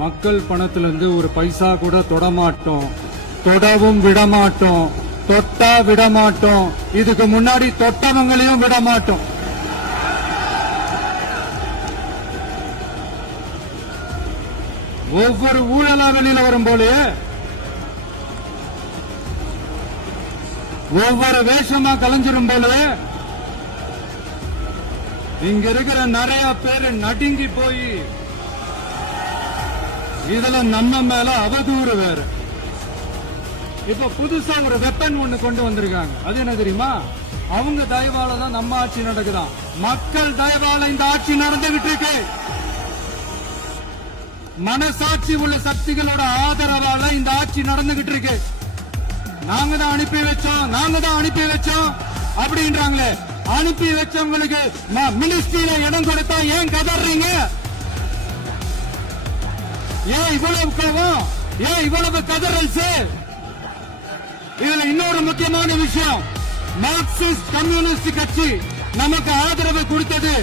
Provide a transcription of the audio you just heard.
மக்கள் பணத்திலிருந்து ஒரு பைசா கூட தொடமாட்டோம், தொடவும் விடமாட்டோம், தொட்டா விடமாட்டோம், இதுக்கு முன்னாடி தொட்டவங்களையும் விடமாட்டோம். ஒவ்வொரு ஊழலா வெளியில வரும் போலே, ஒவ்வொரு வேஷமா கலைஞ்சிரும் போலே, இங்க இருக்கிற நிறைய பேரு நடுங்கி போய் இதுல நம்ம மேல அவதூறு வேற. இப்ப புதுசா ஒரு வெப்பன் ஒண்ணு கொண்டு வந்திருக்காங்க. அது என்ன தெரியுமா? அவங்க தயவால தான் நம்ம ஆட்சி நடக்குதான். மக்கள் தயவால இந்த ஆட்சி நடந்துகிட்டு இருக்கு. மனசாட்சி உள்ள சக்திகளோட ஆதரவால இந்த ஆட்சி நடந்துகிட்டு இருக்கு. நாங்க தான் அனுப்பி வச்சோம் அப்படின்றாங்களே. அனுப்பி வச்சவங்களுக்கு மினிஸ்ட்ரியில இடம் கொடுத்தா ஏன் கதறீங்க? ஏன் இவ்வளவு கோவம்? ஏன் இவ்வளவு கதறல்? இதுல இன்னொரு முக்கியமான விஷயம், மார்க்சிஸ்ட் கம்யூனிஸ்ட் கட்சி நமக்கு ஆதரவு கொடுத்தது